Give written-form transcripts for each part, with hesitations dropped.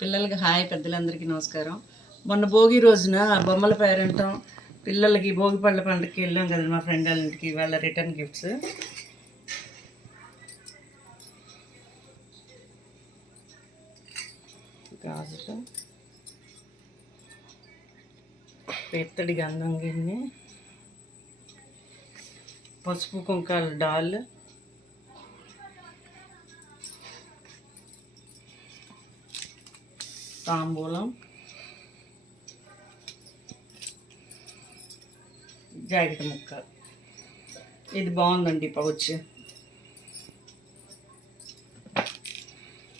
పిల్లలకి హాయ్, పెద్దలందరికీ నమస్కారం. మొన్న భోగి రోజున బొమ్మల పేరంటం పిల్లలకి భోగి పళ్ళ పండుగకి వెళ్ళాం కదా మా ఫ్రెండ్ వాళ్ళ ఇంటికి. వాళ్ళ రిటర్న్ గిఫ్ట్స్ గాజులు, పెత్తడి గంధం గిన్నె, పసుపు కుంకాల డాల్, తాంబూలం, జాకెట్ ముక్క. ఇది బాగుందండి pouch.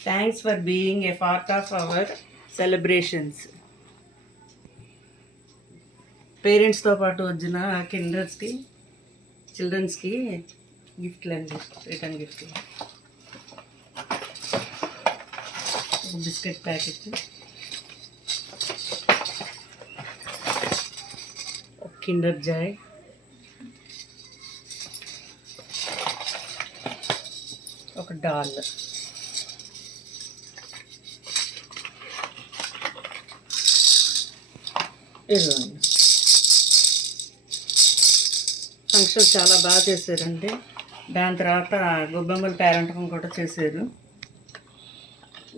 Thanks for being a part of our celebrations. పేరెంట్స్తో పాటు వచ్చిన చిల్డ్రన్స్కి గిఫ్ట్లు అండి, రిటర్న్ గిఫ్ట్లు. బిస్కెట్ ప్యాకెట్, కిండర్ జాయ్, ఒక డాల్, ఇదిగోండి. ఫంక్షన్ చాలా బాగా చేశారండి. దాని తర్వాత గొబ్బెమ్మల పేరంటకం కూడా చేశారు.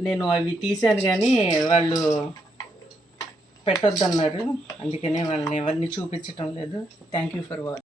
నేను అవి తీశాను కానీ వాళ్ళు పెట్టొద్దన్నారు, అందుకనే వాళ్ళని ఎవరిని చూపించటం లేదు. Thank you for watching.